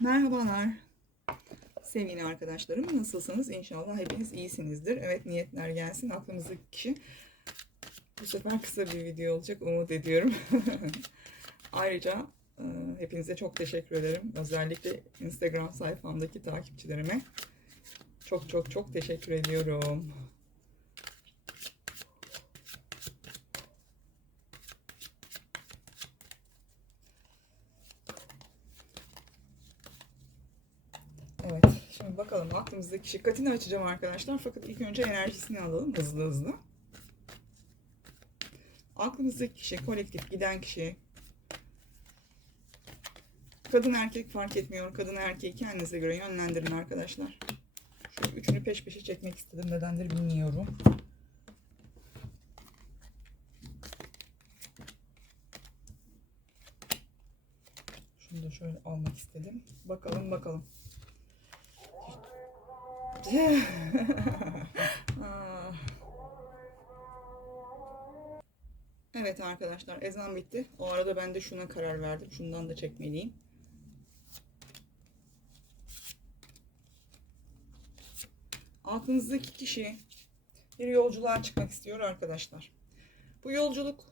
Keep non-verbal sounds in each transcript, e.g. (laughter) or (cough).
Merhabalar. Sevgili arkadaşlarım nasılsınız? İnşallah hepiniz iyisinizdir. Evet niyetler gelsin. Aklımızdaki kişi bu sefer kısa bir video olacak umut ediyorum. (laughs) Ayrıca e, hepinize çok teşekkür ederim. Özellikle Instagram sayfamdaki takipçilerime çok çok çok teşekkür ediyorum. Evet, şimdi aklımızdaki şikkatini açacağım arkadaşlar. Fakat ilk önce enerjisini alalım hızlı hızlı. Aklımızdaki kişi, kolektif giden kişi. Kadın erkek fark etmiyor. Kadın erkeği kendinize göre yönlendirin arkadaşlar. Şu üçünü peş peşe çekmek istedim. Nedendir bilmiyorum. Şunu da şöyle almak istedim. Bakalım bakalım. Ah. evet arkadaşlar ezan bitti. O arada ben de şuna karar verdim. Şundan da çekmeliyim. Aklınızdaki kişi bir yolculuğa çıkmak istiyor arkadaşlar. Bu yolculuk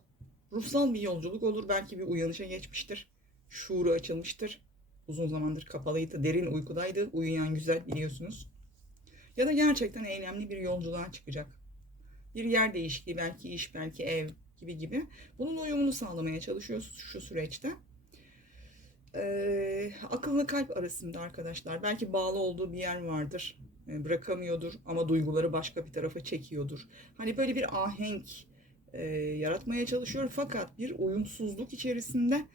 ruhsal bir yolculuk olur. Belki bir uyanışa geçmiştir. Şuuru açılmıştır. Uzun zamandır kapalıydı. Derin uykudaydı. Uyuyan güzel biliyorsunuz. Ya da gerçekten eylemli bir yolculuğa çıkacak. Bir yer değişikliği, belki iş, belki ev gibi gibi. Bunun uyumunu sağlamaya çalışıyoruz şu süreçte. Ee, akılla kalp arasında arkadaşlar. Belki bağlı olduğu bir yer vardır. Ee, bırakamıyordur ama duyguları başka bir tarafa çekiyordur. Hani böyle bir ahenk e, yaratmaya çalışıyor. Fakat bir uyumsuzluk içerisinde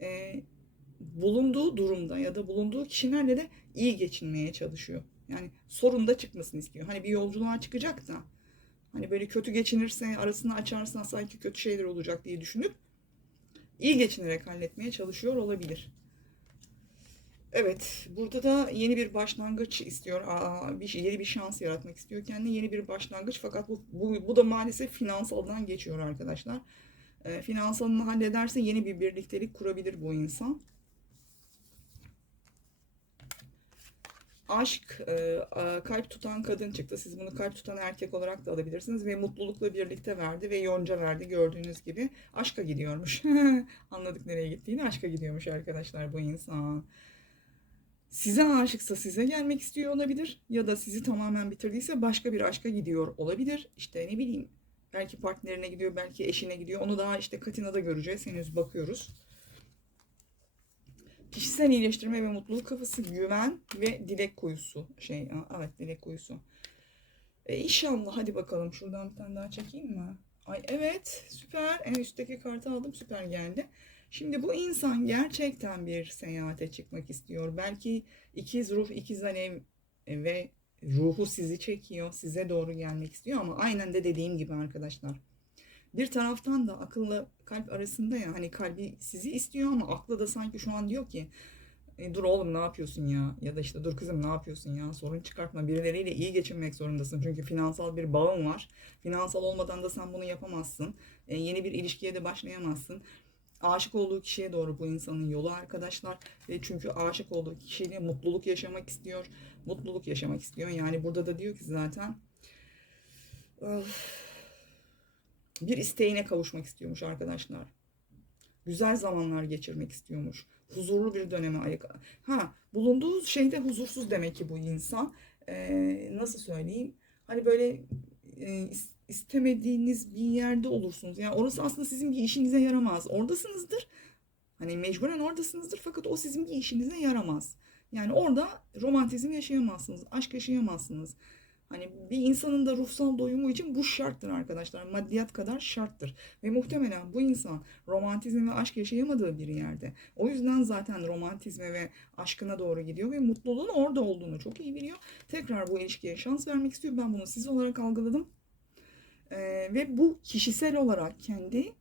e, bulunduğu durumda ya da bulunduğu kişilerle de iyi geçinmeye çalışıyor. Yani sorun da çıkmasını istiyor. Hani bir yolculuğa çıkacak da hani böyle kötü geçinirse arasını açarsan sanki kötü şeyler olacak diye düşünüp iyi geçinerek halletmeye çalışıyor olabilir. Evet, burada da yeni bir başlangıç istiyor. Aa, bir yeni bir şans yaratmak istiyor kendine yeni bir başlangıç. Fakat bu bu, bu da maalesef finansaldan geçiyor arkadaşlar. E, finansalını hallederse yeni bir birliktelik kurabilir bu insan. Aşk, e, kalp tutan kadın çıktı. Siz bunu kalp tutan erkek olarak da alabilirsiniz ve mutlulukla birlikte verdi ve yonca verdi gördüğünüz gibi. Aşka gidiyormuş. (laughs) Anladık nereye gittiğini. Aşka gidiyormuş arkadaşlar bu insan. Size aşıksa size gelmek istiyor olabilir ya da sizi tamamen bitirdiyse başka bir aşka gidiyor olabilir. İşte ne bileyim belki partnerine gidiyor, belki eşine gidiyor. Onu daha işte Katina'da göreceğiz. Henüz bakıyoruz. Kişisel iyileştirme ve mutluluk kafası, güven ve dilek kuyusu. Şey, evet dilek kuyusu. E inşallah hadi bakalım şuradan bir tane daha çekeyim mi? Ay evet süper. En üstteki kartı aldım süper geldi. Şimdi bu insan gerçekten bir seyahate çıkmak istiyor. Belki ikiz ruh, ikiz alev ve ruhu sizi çekiyor. Size doğru gelmek istiyor ama aynen de dediğim gibi arkadaşlar. Bir taraftan da akılla kalp arasında ya hani kalbi sizi istiyor ama aklı da sanki şu an diyor ki e, dur oğlum ne yapıyorsun ya? Ya da işte dur kızım ne yapıyorsun ya? Sorun çıkartma. Birileriyle iyi geçinmek zorundasın. Çünkü finansal bir bağın var. Finansal olmadan da sen bunu yapamazsın. E, yeni bir ilişkiye de başlayamazsın. Aşık olduğu kişiye doğru bu insanın yolu arkadaşlar. Ve çünkü aşık olduğu kişiyle mutluluk yaşamak istiyor. Mutluluk yaşamak istiyor. Yani burada da diyor ki zaten öf, bir isteğine kavuşmak istiyormuş arkadaşlar. Güzel zamanlar geçirmek istiyormuş. Huzurlu bir döneme ayak. Ha, bulunduğu şeyde huzursuz demek ki bu insan. Ee, nasıl söyleyeyim? Hani böyle e, istemediğiniz bir yerde olursunuz. Yani orası aslında sizin bir işinize yaramaz. Oradasınızdır. Hani mecburen oradasınızdır fakat o sizin bir işinize yaramaz. Yani orada romantizm yaşayamazsınız, aşk yaşayamazsınız. Hani bir insanın da ruhsal doyumu için bu şarttır arkadaşlar. Maddiyat kadar şarttır. Ve muhtemelen bu insan romantizm ve aşk yaşayamadığı bir yerde. O yüzden zaten romantizme ve aşkına doğru gidiyor ve mutluluğun orada olduğunu çok iyi biliyor. Tekrar bu ilişkiye şans vermek istiyor. Ben bunu siz olarak algıladım. Ee, ve bu kişisel olarak kendi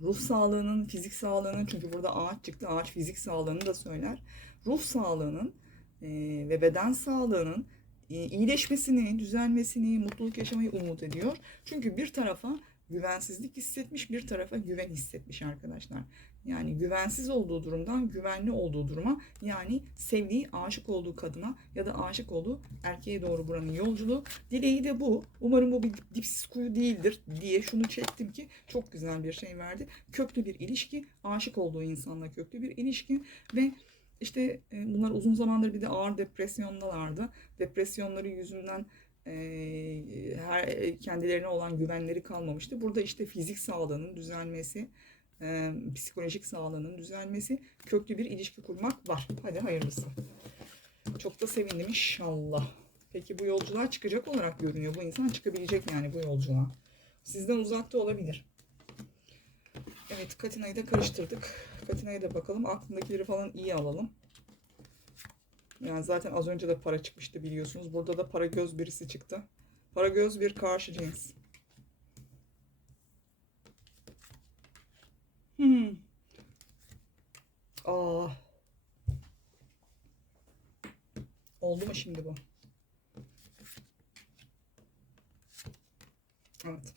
ruh sağlığının, fizik sağlığının çünkü burada ağaç çıktı. Ağaç fizik sağlığını da söyler. Ruh sağlığının e, ve beden sağlığının iyileşmesini, düzelmesini, mutluluk yaşamayı umut ediyor. Çünkü bir tarafa güvensizlik hissetmiş, bir tarafa güven hissetmiş arkadaşlar. Yani güvensiz olduğu durumdan güvenli olduğu duruma yani sevdiği, aşık olduğu kadına ya da aşık olduğu erkeğe doğru buranın yolculuğu. Dileği de bu. Umarım bu bir dipsiz kuyu değildir diye şunu çektim ki çok güzel bir şey verdi. Köklü bir ilişki, aşık olduğu insanla köklü bir ilişki ve işte e, bunlar uzun zamandır bir de ağır depresyondalardı. Depresyonları yüzünden e, her kendilerine olan güvenleri kalmamıştı. Burada işte fizik sağlığının düzelmesi, e, psikolojik sağlığının düzelmesi, köklü bir ilişki kurmak var. Hadi hayırlısı. Çok da sevindim inşallah. Peki bu yolculuğa çıkacak olarak görünüyor. Bu insan çıkabilecek yani bu yolculuğa. Sizden uzakta olabilir. Evet Katina'yı da karıştırdık. Katina'ya da bakalım. Aklındakileri falan iyi alalım. Yani zaten az önce de para çıkmıştı biliyorsunuz. Burada da para göz birisi çıktı. Para göz bir karşı cins. Hmm. Aa. Oldu mu şimdi bu? Evet.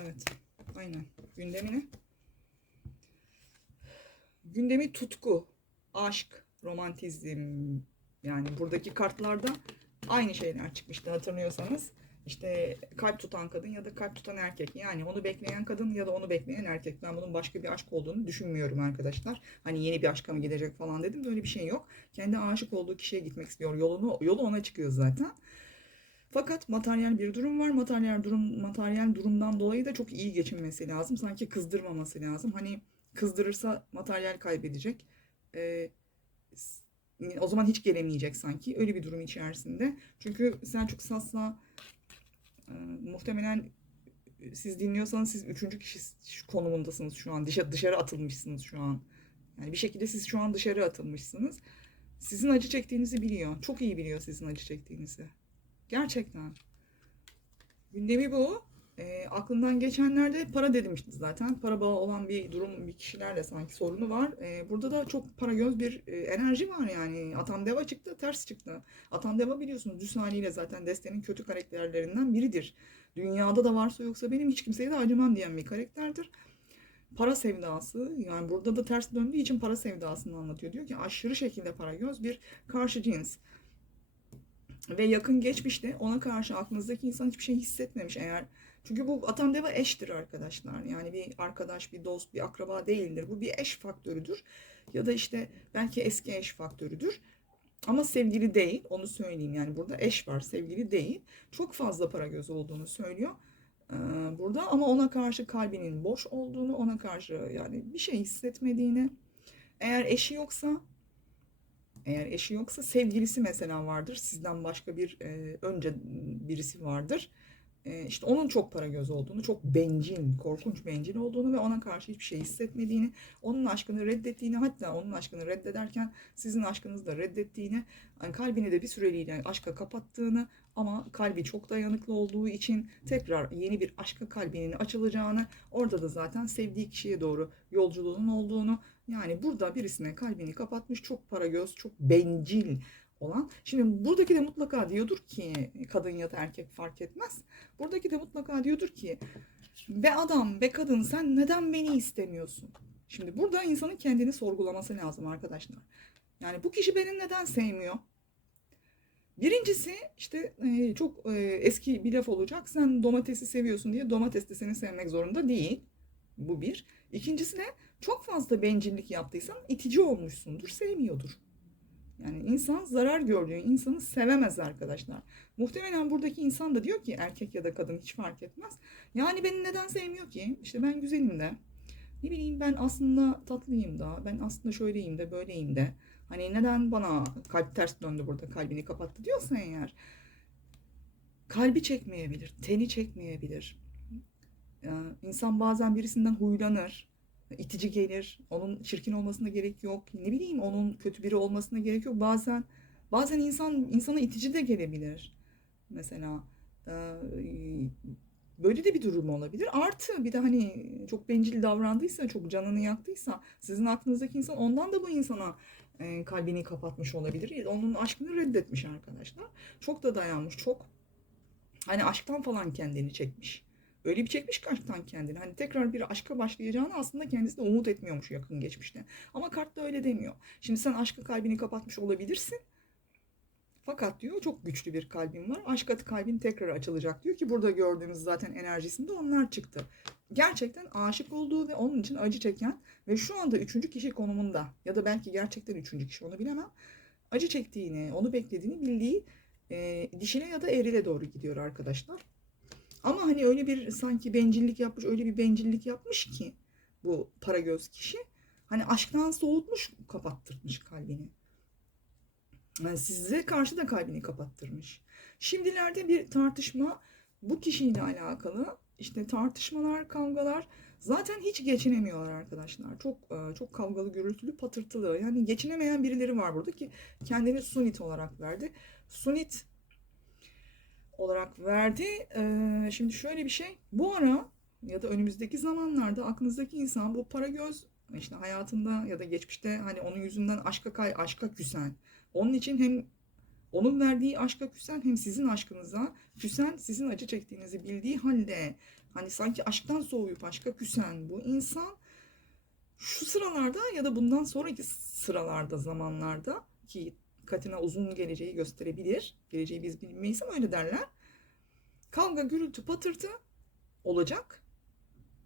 Evet. Aynen. Gündemi ne? Gündemi tutku, aşk, romantizm. Yani buradaki kartlarda aynı şeyler çıkmıştı hatırlıyorsanız. İşte kalp tutan kadın ya da kalp tutan erkek. Yani onu bekleyen kadın ya da onu bekleyen erkek. Ben bunun başka bir aşk olduğunu düşünmüyorum arkadaşlar. Hani yeni bir aşka mı gidecek falan dedim. Böyle bir şey yok. Kendi aşık olduğu kişiye gitmek istiyor. Yolunu, yolu ona çıkıyor zaten. Fakat materyal bir durum var. Materyal durum materyal durumdan dolayı da çok iyi geçinmesi lazım. Sanki kızdırmaması lazım. Hani kızdırırsa materyal kaybedecek. S- o zaman hiç gelemeyecek sanki. Öyle bir durum içerisinde. Çünkü Selçuk Sas'la e, muhtemelen siz dinliyorsanız siz üçüncü kişi konumundasınız şu an. Dışarı, dışarı atılmışsınız şu an. Yani bir şekilde siz şu an dışarı atılmışsınız. Sizin acı çektiğinizi biliyor. Çok iyi biliyor sizin acı çektiğinizi. Gerçekten. Gündemi bu. E, aklından geçenlerde para demişti zaten. Para bağı olan bir durum, bir kişilerle sanki sorunu var. E, burada da çok para göz bir e, enerji var yani. Atan Deva çıktı, ters çıktı. Atan Deva biliyorsunuz düz haliyle zaten destenin kötü karakterlerinden biridir. Dünyada da varsa yoksa benim hiç kimseye de acımam diyen bir karakterdir. Para sevdası yani burada da ters döndüğü için para sevdasını anlatıyor. Diyor ki aşırı şekilde para göz bir karşı cins. Ve yakın geçmişte ona karşı aklınızdaki insan hiçbir şey hissetmemiş eğer. Çünkü bu atan deva eştir arkadaşlar. Yani bir arkadaş, bir dost, bir akraba değildir. Bu bir eş faktörüdür. Ya da işte belki eski eş faktörüdür. Ama sevgili değil, onu söyleyeyim. Yani burada eş var, sevgili değil. Çok fazla para gözü olduğunu söylüyor burada. Ama ona karşı kalbinin boş olduğunu, ona karşı yani bir şey hissetmediğini. Eğer eşi yoksa eğer eşi yoksa sevgilisi mesela vardır. Sizden başka bir önce birisi vardır. E, işte onun çok para göz olduğunu, çok bencil, korkunç bencil olduğunu ve ona karşı hiçbir şey hissetmediğini, onun aşkını reddettiğini, hatta onun aşkını reddederken sizin aşkınızı da reddettiğini, yani kalbini de bir süreliğine aşka kapattığını ama kalbi çok dayanıklı olduğu için tekrar yeni bir aşka kalbinin açılacağını, orada da zaten sevdiği kişiye doğru yolculuğun olduğunu, yani burada birisine kalbini kapatmış çok para göz, çok bencil olan. Şimdi buradaki de mutlaka diyordur ki kadın ya da erkek fark etmez. Buradaki de mutlaka diyordur ki be adam be kadın sen neden beni istemiyorsun? Şimdi burada insanın kendini sorgulaması lazım arkadaşlar. Yani bu kişi beni neden sevmiyor? Birincisi işte e, çok e, eski bir laf olacak. Sen domatesi seviyorsun diye domates de seni sevmek zorunda değil. Bu bir. İkincisi de çok fazla bencillik yaptıysan itici olmuşsundur, sevmiyordur. Yani insan zarar gördüğü insanı sevemez arkadaşlar. Muhtemelen buradaki insan da diyor ki erkek ya da kadın hiç fark etmez. Yani beni neden sevmiyor ki? İşte ben güzelim de. Ne bileyim ben aslında tatlıyım da. Ben aslında şöyleyim de böyleyim de. Hani neden bana kalp ters döndü burada kalbini kapattı diyorsa eğer. Kalbi çekmeyebilir, teni çekmeyebilir. Ya, İnsan bazen birisinden huylanır itici gelir. Onun çirkin olmasına gerek yok. Ne bileyim onun kötü biri olmasına gerek yok. Bazen bazen insan insana itici de gelebilir. Mesela e, böyle de bir durum olabilir. Artı bir de hani çok bencil davrandıysa, çok canını yaktıysa sizin aklınızdaki insan ondan da bu insana e, kalbini kapatmış olabilir. Onun aşkını reddetmiş arkadaşlar. Çok da dayanmış, çok hani aşktan falan kendini çekmiş. Öyle bir çekmiş ki aşktan kendini. Hani tekrar bir aşka başlayacağını aslında kendisi de umut etmiyormuş yakın geçmişte. Ama kart da öyle demiyor. Şimdi sen aşka kalbini kapatmış olabilirsin. Fakat diyor çok güçlü bir kalbin var. Aşk atı kalbin tekrar açılacak diyor ki burada gördüğümüz zaten enerjisinde onlar çıktı. Gerçekten aşık olduğu ve onun için acı çeken ve şu anda üçüncü kişi konumunda ya da belki gerçekten üçüncü kişi onu bilemem. Acı çektiğini, onu beklediğini bildiği e, dişine ya da erile doğru gidiyor arkadaşlar. Ama hani öyle bir sanki bencillik yapmış, öyle bir bencillik yapmış ki bu para göz kişi. Hani aşktan soğutmuş, kapattırmış kalbini. Yani size karşı da kalbini kapattırmış. Şimdilerde bir tartışma bu kişiyle alakalı. İşte tartışmalar, kavgalar zaten hiç geçinemiyorlar arkadaşlar. Çok e, çok kavgalı, gürültülü, patırtılı. Yani geçinemeyen birileri var burada ki kendini sunit olarak verdi. Sunit olarak verdi. Ee, şimdi şöyle bir şey. Bu ara ya da önümüzdeki zamanlarda aklınızdaki insan bu para göz işte hayatında ya da geçmişte hani onun yüzünden aşka kay, aşka küsen. Onun için hem onun verdiği aşka küsen hem sizin aşkınıza küsen sizin acı çektiğinizi bildiği halde hani sanki aşktan soğuyup aşka küsen bu insan şu sıralarda ya da bundan sonraki sıralarda zamanlarda ki Katina uzun geleceği gösterebilir. Geleceği biz bilmeyiz ama öyle derler. Kavga, gürültü, patırtı olacak.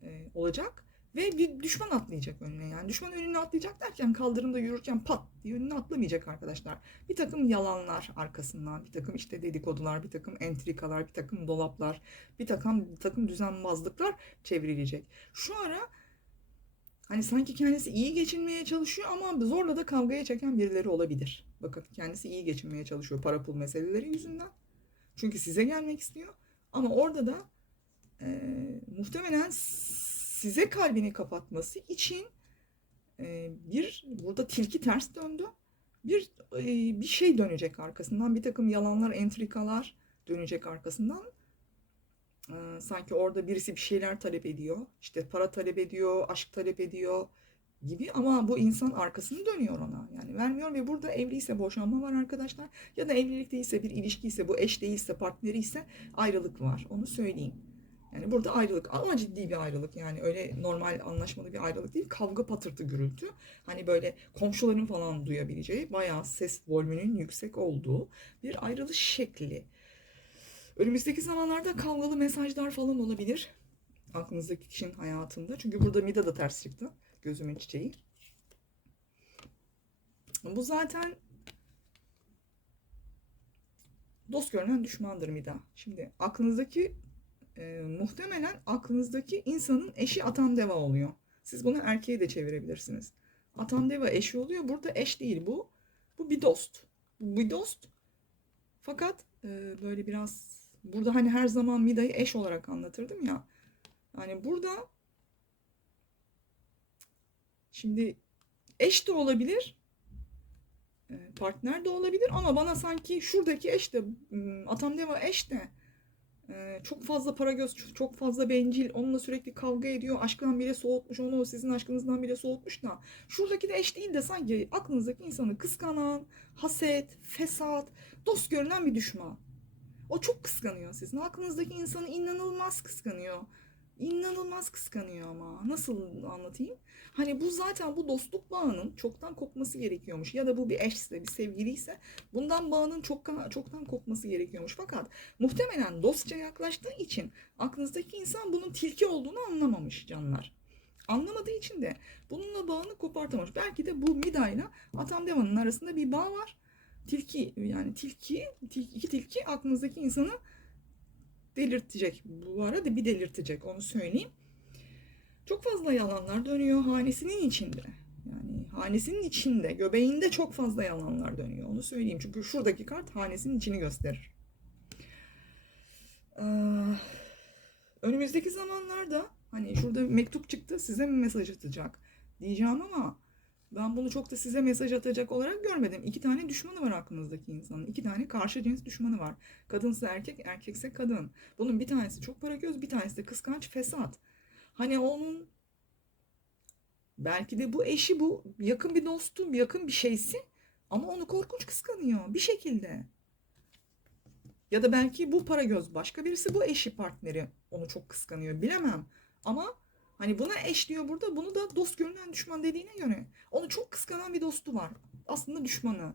Ee, olacak. Ve bir düşman atlayacak önüne yani. Düşman önüne atlayacak derken kaldırımda yürürken pat diye önüne atlamayacak arkadaşlar. Bir takım yalanlar arkasından, bir takım işte dedikodular, bir takım entrikalar, bir takım dolaplar, bir takım, bir takım düzenbazlıklar çevrilecek. Şu ara Hani sanki kendisi iyi geçinmeye çalışıyor ama zorla da kavgaya çeken birileri olabilir. Bakın kendisi iyi geçinmeye çalışıyor para pul meseleleri yüzünden. Çünkü size gelmek istiyor. Ama orada da e, muhtemelen size kalbini kapatması için e, bir burada tilki ters döndü. Bir e, bir şey dönecek arkasından. Bir takım yalanlar, entrikalar dönecek arkasından. Ee, sanki orada birisi bir şeyler talep ediyor. İşte para talep ediyor, aşk talep ediyor gibi ama bu insan arkasını dönüyor ona. Yani vermiyor ve burada evliyse boşanma var arkadaşlar. Ya da evlilik değilse bir ilişki ise bu eş değilse partneri ise ayrılık var. Onu söyleyeyim. Yani burada ayrılık ama ciddi bir ayrılık yani öyle normal anlaşmalı bir ayrılık değil. Kavga patırtı gürültü. Hani böyle komşuların falan duyabileceği bayağı ses volümünün yüksek olduğu bir ayrılış şekli. Önümüzdeki zamanlarda kavgalı mesajlar falan olabilir. Aklınızdaki kişinin hayatında. Çünkü burada Mida da ters çıktı. Gözümün çiçeği. Bu zaten dost görünen düşmandır Mida. Şimdi aklınızdaki e, muhtemelen aklınızdaki insanın eşi Atan Deva oluyor. Siz bunu erkeğe de çevirebilirsiniz. Atan Deva eşi oluyor. Burada eş değil bu. Bu bir dost. Bu bir dost. Fakat e, böyle biraz Burada hani her zaman Mida'yı eş olarak anlatırdım ya. Yani burada şimdi eş de olabilir, e, partner de olabilir ama bana sanki şuradaki eş de Atamdeva eş de e, çok fazla para göz, çok fazla bencil, onunla sürekli kavga ediyor, aşktan bile soğutmuş, onu sizin aşkınızdan bile soğutmuş da şuradaki de eş değil de sanki aklınızdaki insanı kıskanan, haset, fesat, dost görünen bir düşman. O çok kıskanıyor sizin. Aklınızdaki insanı inanılmaz kıskanıyor. İnanılmaz kıskanıyor ama. Nasıl anlatayım? Hani bu zaten bu dostluk bağının çoktan kopması gerekiyormuş. Ya da bu bir eşse, bir sevgiliyse bundan bağının çoktan, çoktan kopması gerekiyormuş. Fakat muhtemelen dostça yaklaştığı için aklınızdaki insan bunun tilki olduğunu anlamamış canlar. Anlamadığı için de bununla bağını kopartamamış. Belki de bu Mida ile Atam Deva'nın arasında bir bağ var tilki yani tilki, tilki iki tilki aklınızdaki insanı delirtecek. Bu arada bir delirtecek onu söyleyeyim. Çok fazla yalanlar dönüyor hanesinin içinde. Yani hanesinin içinde, göbeğinde çok fazla yalanlar dönüyor. Onu söyleyeyim. Çünkü şuradaki kart hanesinin içini gösterir. Ee, önümüzdeki zamanlarda hani şurada mektup çıktı size mi mesaj atacak diyeceğim ama ben bunu çok da size mesaj atacak olarak görmedim. İki tane düşmanı var aklınızdaki insanın. İki tane karşı cins düşmanı var. Kadınsa erkek, erkekse kadın. Bunun bir tanesi çok para göz, bir tanesi de kıskanç, fesat. Hani onun belki de bu eşi bu yakın bir dostu, yakın bir şeysi ama onu korkunç kıskanıyor bir şekilde. Ya da belki bu para göz başka birisi bu eşi partneri onu çok kıskanıyor bilemem. Ama hani buna eş diyor burada bunu da dost görünen düşman dediğine göre onu çok kıskanan bir dostu var. Aslında düşmanı.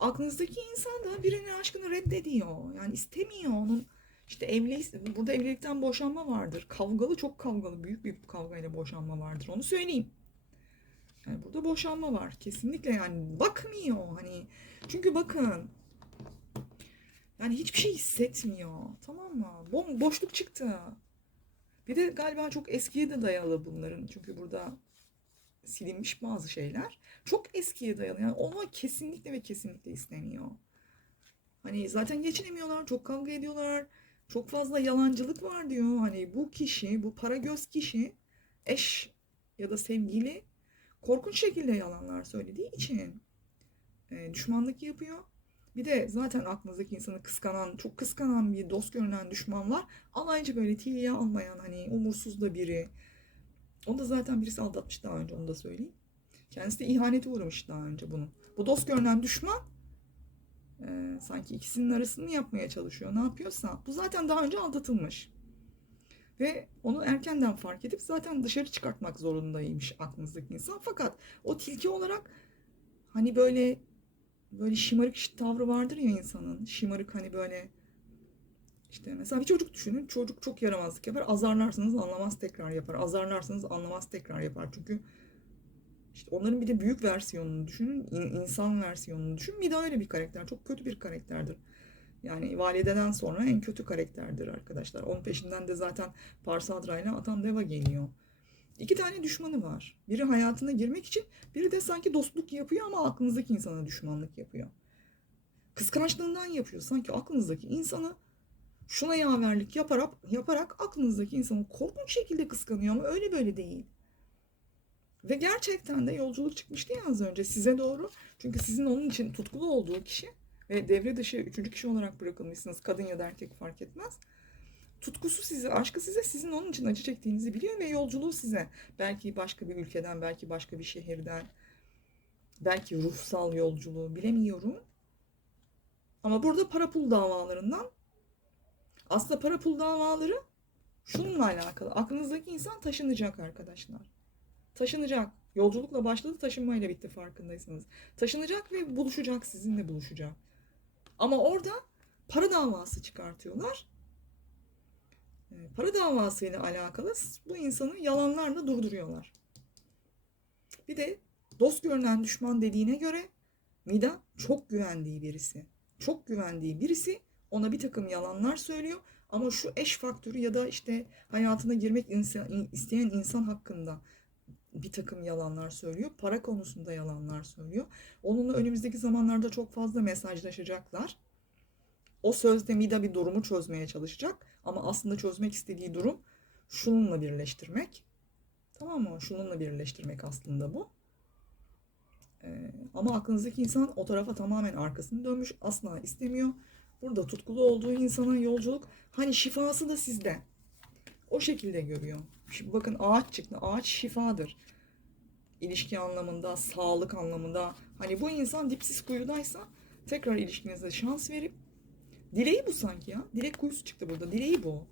Aklınızdaki insan da birinin aşkını reddediyor. Yani istemiyor onun işte evli burada evlilikten boşanma vardır. Kavgalı çok kavgalı büyük bir kavgayla boşanma vardır. Onu söyleyeyim. Yani burada boşanma var. Kesinlikle yani bakmıyor hani. Çünkü bakın yani hiçbir şey hissetmiyor. Tamam mı? Bom boşluk çıktı. Bir de galiba çok eskiye de dayalı bunların. Çünkü burada silinmiş bazı şeyler. Çok eskiye dayalı. Yani onu kesinlikle ve kesinlikle istemiyor. Hani zaten geçinemiyorlar. Çok kavga ediyorlar. Çok fazla yalancılık var diyor. Hani bu kişi, bu para göz kişi eş ya da sevgili korkunç şekilde yalanlar söylediği için e, düşmanlık yapıyor. Bir de zaten aklınızdaki insanı kıskanan, çok kıskanan bir dost görünen düşman var. Alaycı böyle tiye almayan hani umursuz da biri. Onu da zaten birisi aldatmış daha önce onu da söyleyeyim. Kendisi de ihanete uğramış daha önce bunun. Bu dost görünen düşman e, sanki ikisinin arasını yapmaya çalışıyor. Ne yapıyorsa. Bu zaten daha önce aldatılmış. Ve onu erkenden fark edip zaten dışarı çıkartmak zorundaymış aklınızdaki insan. Fakat o tilki olarak hani böyle böyle şımarık tavrı vardır ya insanın. Şımarık hani böyle işte mesela bir çocuk düşünün. Çocuk çok yaramazlık yapar. Azarlarsanız anlamaz tekrar yapar. Azarlarsanız anlamaz tekrar yapar. Çünkü işte onların bir de büyük versiyonunu düşünün. in- insan versiyonunu düşünün. De öyle bir karakter. Çok kötü bir karakterdir. Yani valideden sonra en kötü karakterdir arkadaşlar. Onun peşinden de zaten Parsadra ile Atam Deva geliyor. İki tane düşmanı var. Biri hayatına girmek için, biri de sanki dostluk yapıyor ama aklınızdaki insana düşmanlık yapıyor. Kıskançlığından yapıyor. Sanki aklınızdaki insanı şuna yaverlik yaparak, yaparak aklınızdaki insanı korkunç şekilde kıskanıyor ama öyle böyle değil. Ve gerçekten de yolculuk çıkmıştı ya az önce size doğru. Çünkü sizin onun için tutkulu olduğu kişi ve devre dışı üçüncü kişi olarak bırakılmışsınız. Kadın ya da erkek fark etmez. Tutkusu size, aşkı size, sizin onun için acı çektiğinizi biliyor ve yolculuğu size. Belki başka bir ülkeden, belki başka bir şehirden, belki ruhsal yolculuğu bilemiyorum. Ama burada para pul davalarından aslında para pul davaları şununla alakalı. Aklınızdaki insan taşınacak arkadaşlar. Taşınacak. Yolculukla başladı, taşınmayla bitti farkındaysanız. Taşınacak ve buluşacak, sizinle buluşacak. Ama orada para davası çıkartıyorlar. Ee, Para davasıyla alakalı bu insanı yalanlarla durduruyorlar. Bir de dost görünen düşman dediğine göre Mida çok güvendiği birisi. Çok güvendiği birisi ona bir takım yalanlar söylüyor ama şu eş faktörü ya da işte hayatına girmek isteyen insan hakkında bir takım yalanlar söylüyor. Para konusunda yalanlar söylüyor. Onunla önümüzdeki zamanlarda çok fazla mesajlaşacaklar. O sözde Mida bir durumu çözmeye çalışacak. Ama aslında çözmek istediği durum şununla birleştirmek. Tamam mı? Şununla birleştirmek aslında bu. Ee, ama aklınızdaki insan o tarafa tamamen arkasını dönmüş. Asla istemiyor. Burada tutkulu olduğu insana yolculuk. Hani şifası da sizde. O şekilde görüyor. Şimdi bakın ağaç çıktı. Ağaç şifadır. İlişki anlamında, sağlık anlamında. Hani bu insan dipsiz kuyudaysa tekrar ilişkinize şans verip dileği bu sanki ya. Dilek kuyusu çıktı burada. Dileği bu.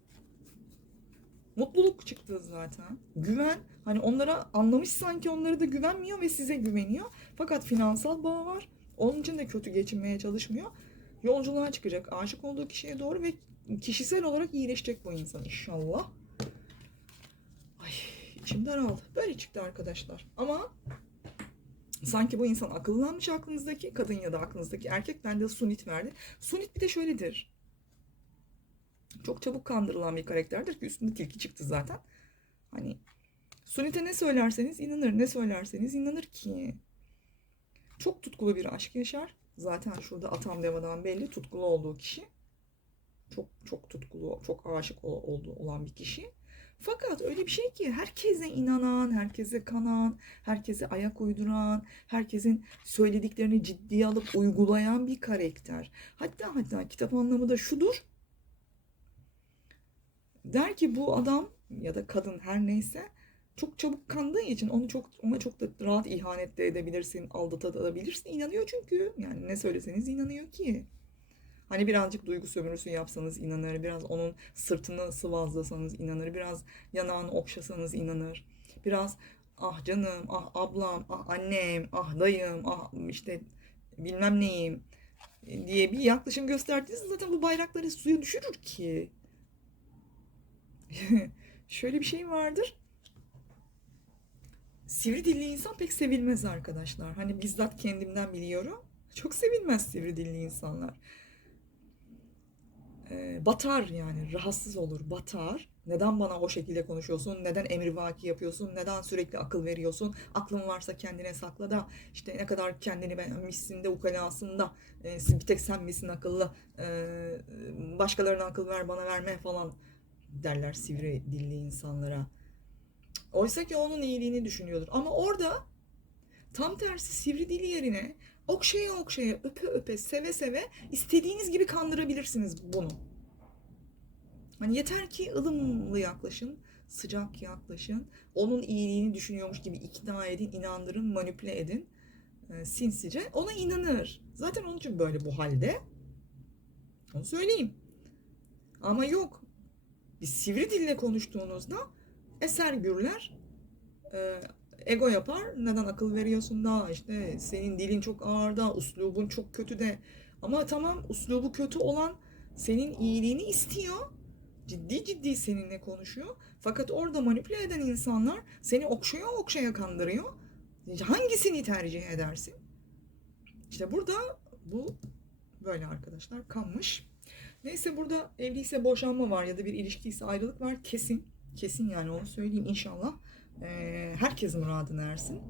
Mutluluk çıktı zaten. Güven. Hani onlara anlamış sanki onlara da güvenmiyor ve size güveniyor. Fakat finansal bağı var. Onun için de kötü geçinmeye çalışmıyor. Yolculuğa çıkacak. Aşık olduğu kişiye doğru ve kişisel olarak iyileşecek bu insan inşallah. Ay içim daraldı. Böyle çıktı arkadaşlar. Ama sanki bu insan akıllanmış aklınızdaki kadın ya da aklınızdaki erkek bende sunit verdi. Sunit bir de şöyledir. Çok çabuk kandırılan bir karakterdir ki üstünde tilki çıktı zaten. Hani Sunit'e ne söylerseniz inanır, ne söylerseniz inanır ki. Çok tutkulu bir aşk yaşar. Zaten şurada Atam Deva'dan belli tutkulu olduğu kişi. Çok çok tutkulu, çok aşık ol- olduğu olan bir kişi. Fakat öyle bir şey ki herkese inanan, herkese kanan, herkese ayak uyduran, herkesin söylediklerini ciddiye alıp uygulayan bir karakter. Hatta hatta kitap anlamı da şudur. Der ki bu adam ya da kadın her neyse çok çabuk kandığı için onu çok ona çok da rahat ihanet de edebilirsin, aldatabilirsin. İnanıyor çünkü. Yani ne söyleseniz inanıyor ki. Hani birazcık duygu sömürüsü yapsanız inanır, biraz onun sırtını sıvazlasanız inanır, biraz yanağını okşasanız inanır. Biraz ah canım, ah ablam, ah annem, ah dayım, ah işte bilmem neyim diye bir yaklaşım gösterdiğinizde zaten bu bayrakları suya düşürür ki. (laughs) Şöyle bir şey vardır. Sivri dilli insan pek sevilmez arkadaşlar. Hani bizzat kendimden biliyorum. Çok sevilmez sivri dilli insanlar. Batar yani rahatsız olur batar. Neden bana o şekilde konuşuyorsun? Neden emrivaki yapıyorsun? Neden sürekli akıl veriyorsun? Aklın varsa kendine sakla da işte ne kadar kendini beğenmişsin de ukalasında e, bir tek sen misin akıllı? E, başkalarına akıl ver bana verme falan derler sivri dilli insanlara. Oysa ki onun iyiliğini düşünüyordur. Ama orada tam tersi sivri dili yerine okşaya okşaya, öpe öpe, seve seve istediğiniz gibi kandırabilirsiniz bunu. Hani yeter ki ılımlı yaklaşın, sıcak yaklaşın, onun iyiliğini düşünüyormuş gibi ikna edin, inandırın, manipüle edin e, sinsice. Ona inanır. Zaten onun için böyle bu halde. Onu söyleyeyim. Ama yok. Bir sivri dille konuştuğunuzda eser gürler, e, ego yapar. Neden akıl veriyorsun da işte senin dilin çok ağır da, uslubun çok kötü de. Ama tamam uslubu kötü olan senin iyiliğini istiyor. Ciddi ciddi seninle konuşuyor. Fakat orada manipüle eden insanlar seni okşaya okşaya kandırıyor. Hangisini tercih edersin? İşte burada bu böyle arkadaşlar kanmış. Neyse burada evliyse boşanma var ya da bir ilişkiyse ayrılık var kesin. Kesin yani onu söyleyeyim inşallah. Ee, herkes muradına ersin.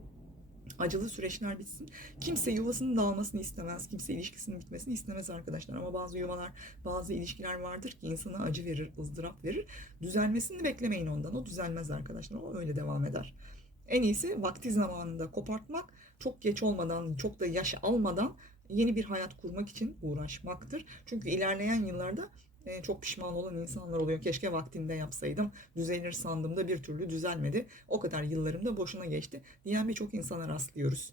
Acılı süreçler bitsin. Kimse yuvasının dağılmasını istemez. Kimse ilişkisinin bitmesini istemez arkadaşlar. Ama bazı yuvalar, bazı ilişkiler vardır ki insana acı verir, ızdırap verir. Düzelmesini beklemeyin ondan. O düzelmez arkadaşlar. O öyle devam eder. En iyisi vakti zamanında kopartmak, çok geç olmadan, çok da yaş almadan yeni bir hayat kurmak için uğraşmaktır. Çünkü ilerleyen yıllarda e, çok pişman olan insanlar oluyor. Keşke vaktinde yapsaydım. Düzelir sandım da bir türlü düzelmedi. O kadar yıllarım da boşuna geçti diyen birçok insana rastlıyoruz.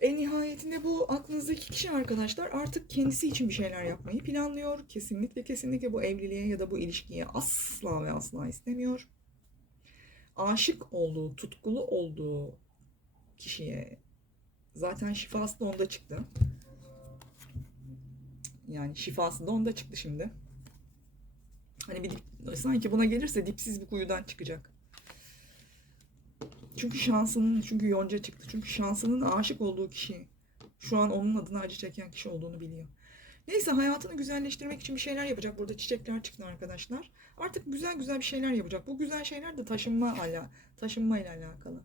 En nihayetinde bu aklınızdaki kişi arkadaşlar artık kendisi için bir şeyler yapmayı planlıyor. Kesinlikle kesinlikle bu evliliğe ya da bu ilişkiye asla ve asla istemiyor. Aşık olduğu, tutkulu olduğu kişiye zaten şifası da onda çıktı. Yani şifası da onda çıktı şimdi. Hani bir sanki buna gelirse dipsiz bir kuyudan çıkacak. Çünkü şansının, çünkü yonca çıktı. Çünkü şansının aşık olduğu kişi şu an onun adına acı çeken kişi olduğunu biliyor. Neyse hayatını güzelleştirmek için bir şeyler yapacak. Burada çiçekler çıktı arkadaşlar. Artık güzel güzel bir şeyler yapacak. Bu güzel şeyler de taşınma ala, taşınma ile alakalı.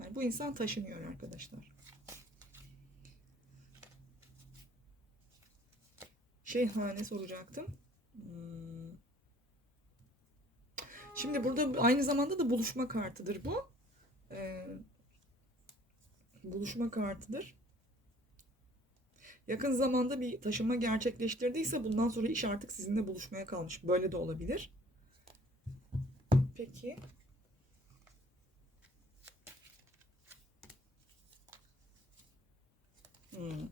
Yani bu insan taşınıyor arkadaşlar. Şeyhane soracaktım. Hmm. Şimdi burada aynı zamanda da buluşma kartıdır bu. Ee, buluşma kartıdır. Yakın zamanda bir taşınma gerçekleştirdiyse bundan sonra iş artık sizinle buluşmaya kalmış. Böyle de olabilir. Peki. Hmm.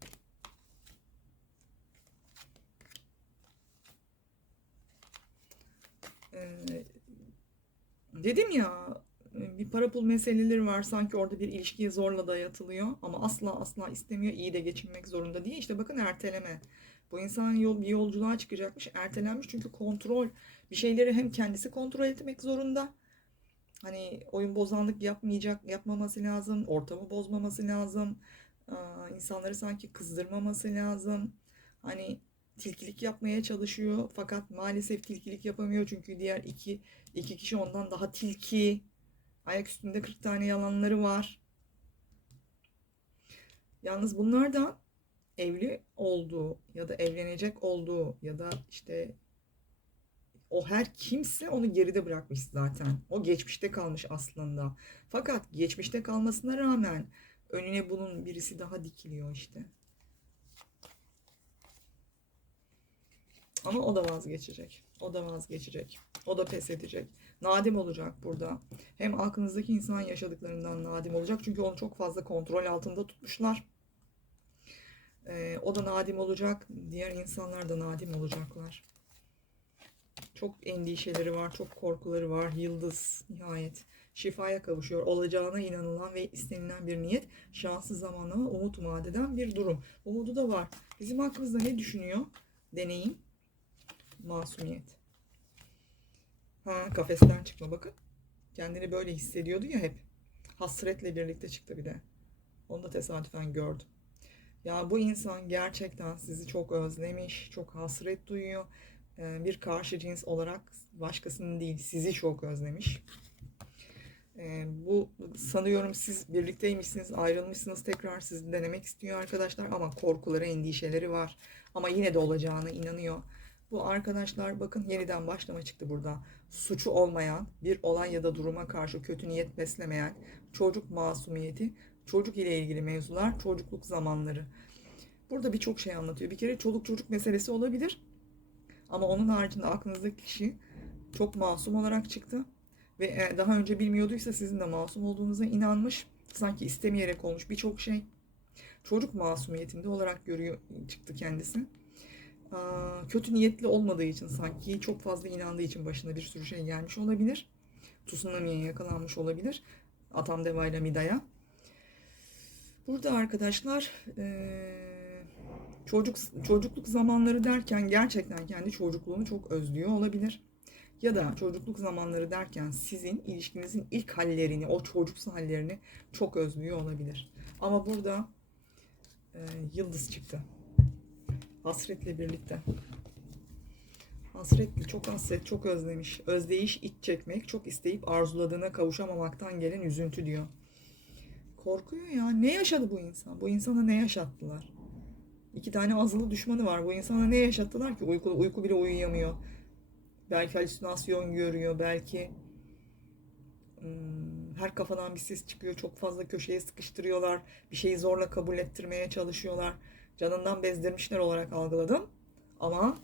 Ee, dedim ya bir para pul meseleleri var sanki orada bir ilişkiye zorla dayatılıyor ama asla asla istemiyor iyi de geçinmek zorunda diye işte bakın erteleme. Bu insan yol, bir yolculuğa çıkacakmış ertelenmiş çünkü kontrol bir şeyleri hem kendisi kontrol etmek zorunda. Hani oyun bozanlık yapmayacak yapmaması lazım ortamı bozmaması lazım insanları sanki kızdırmaması lazım. Hani tilkilik yapmaya çalışıyor fakat maalesef tilkilik yapamıyor çünkü diğer iki iki kişi ondan daha tilki ayak üstünde 40 tane yalanları var. Yalnız bunlardan evli olduğu ya da evlenecek olduğu ya da işte o her kimse onu geride bırakmış zaten. O geçmişte kalmış aslında. Fakat geçmişte kalmasına rağmen önüne bunun birisi daha dikiliyor işte. Ama o da vazgeçecek. O da vazgeçecek. O da pes edecek. Nadim olacak burada. Hem aklınızdaki insan yaşadıklarından nadim olacak. Çünkü onu çok fazla kontrol altında tutmuşlar. Ee, o da nadim olacak. Diğer insanlar da nadim olacaklar. Çok endişeleri var, çok korkuları var. Yıldız nihayet şifaya kavuşuyor. Olacağına inanılan ve istenilen bir niyet, şanslı zamanlama, umut vaat bir durum. Umudu da var. Bizim hakkımızda ne düşünüyor? Deneyim, masumiyet. Ha, kafesten çıkma bakın. Kendini böyle hissediyordu ya hep. Hasretle birlikte çıktı bir de. Onu da tesadüfen gördüm. Ya bu insan gerçekten sizi çok özlemiş, çok hasret duyuyor. Ee, Bir karşı cins olarak başkasının değil, sizi çok özlemiş. Ee, bu sanıyorum siz birlikteymişsiniz, ayrılmışsınız, tekrar sizi denemek istiyor arkadaşlar ama korkuları, endişeleri var. Ama yine de olacağına inanıyor. Bu arkadaşlar bakın yeniden başlama çıktı burada. Suçu olmayan, bir olay ya da duruma karşı kötü niyet beslemeyen, çocuk masumiyeti, çocuk ile ilgili mevzular, çocukluk zamanları. Burada birçok şey anlatıyor. Bir kere çoluk çocuk meselesi olabilir. Ama onun haricinde aklınızdaki kişi çok masum olarak çıktı. Ve e, daha önce bilmiyorduysa sizin de masum olduğunuza inanmış. Sanki istemeyerek olmuş birçok şey. Çocuk masumiyetinde olarak görüyor çıktı kendisi. Kötü niyetli olmadığı için sanki çok fazla inandığı için başına bir sürü şey gelmiş olabilir. Tsunami'ye yakalanmış olabilir. Atam Deva ile Mida'ya. Burada arkadaşlar çocuk çocukluk zamanları derken gerçekten kendi çocukluğunu çok özlüyor olabilir. Ya da çocukluk zamanları derken sizin ilişkinizin ilk hallerini, o çocuksu hallerini çok özlüyor olabilir. Ama burada eee, yıldız çıktı. Hasretle birlikte. Hasretli, çok hasret, çok özlemiş. Özdeyiş, iç çekmek, çok isteyip arzuladığına kavuşamamaktan gelen üzüntü diyor. Korkuyor ya. Ne yaşadı bu insan? Bu insana ne yaşattılar? İki tane azılı düşmanı var. Bu insana ne yaşattılar ki? Uyku, uyku bile uyuyamıyor. Belki halüsinasyon görüyor. Belki hmm, her kafadan bir ses çıkıyor. Çok fazla köşeye sıkıştırıyorlar. Bir şeyi zorla kabul ettirmeye çalışıyorlar. Canından bezdirmişler olarak algıladım. Ama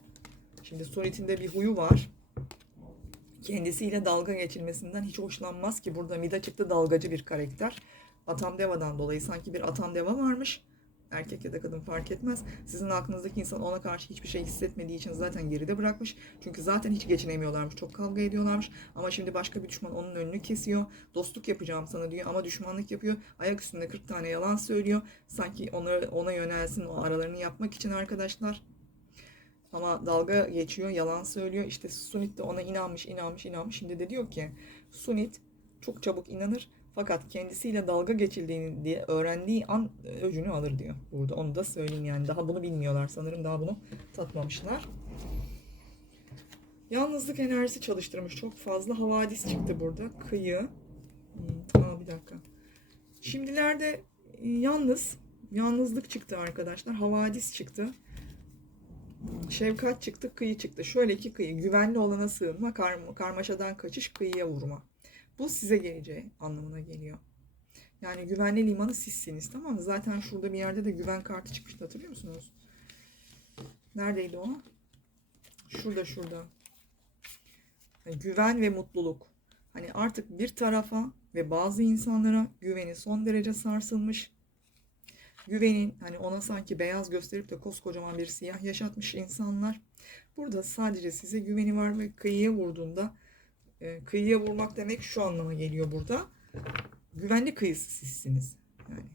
şimdi Sonit'in de bir huyu var. Kendisiyle dalga geçilmesinden hiç hoşlanmaz ki burada Mida çıktı dalgacı bir karakter. Atam Deva'dan dolayı sanki bir Atam Deva varmış. Erkek ya da kadın fark etmez. Sizin aklınızdaki insan ona karşı hiçbir şey hissetmediği için zaten geride bırakmış. Çünkü zaten hiç geçinemiyorlarmış. Çok kavga ediyorlarmış. Ama şimdi başka bir düşman onun önünü kesiyor. Dostluk yapacağım sana diyor ama düşmanlık yapıyor. Ayak üstünde 40 tane yalan söylüyor. Sanki ona, ona yönelsin o aralarını yapmak için arkadaşlar. Ama dalga geçiyor, yalan söylüyor. İşte Sunit de ona inanmış, inanmış, inanmış. Şimdi de diyor ki Sunit çok çabuk inanır. Fakat kendisiyle dalga geçildiğini diye öğrendiği an e, öcünü alır diyor. Burada onu da söyleyeyim yani. Daha bunu bilmiyorlar sanırım. Daha bunu tatmamışlar. Yalnızlık enerjisi çalıştırmış. Çok fazla havadis çıktı burada. Kıyı. Hmm, aa, bir dakika. Şimdilerde e, yalnız. Yalnızlık çıktı arkadaşlar. Havadis çıktı. Şefkat çıktı, kıyı çıktı. Şöyle iki kıyı. Güvenli olana sığınma, kar- karmaşadan kaçış, kıyıya vurma. Bu size geleceği anlamına geliyor. Yani güvenli limanı sizsiniz tamam mı? Zaten şurada bir yerde de güven kartı çıkmıştı hatırlıyor musunuz? Neredeydi o? Şurada şurada. Yani güven ve mutluluk. Hani artık bir tarafa ve bazı insanlara güveni son derece sarsılmış. Güvenin hani ona sanki beyaz gösterip de koskocaman bir siyah yaşatmış insanlar. Burada sadece size güveni var ve kıyıya vurduğunda e, kıyıya vurmak demek şu anlama geliyor burada. Güvenlik kıyısı sizsiniz. Yani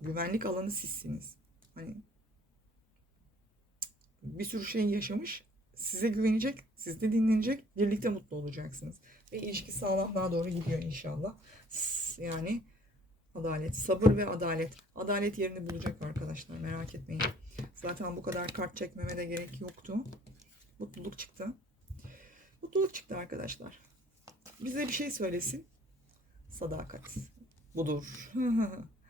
güvenlik alanı sizsiniz. Hani bir sürü şey yaşamış. Size güvenecek, siz de dinlenecek, birlikte mutlu olacaksınız. Ve ilişki sağlamlığa doğru gidiyor inşallah. Yani adalet, sabır ve adalet. Adalet yerini bulacak arkadaşlar merak etmeyin. Zaten bu kadar kart çekmeme de gerek yoktu. Mutluluk çıktı. Mutluluk çıktı arkadaşlar bize bir şey söylesin. Sadakat budur. (laughs)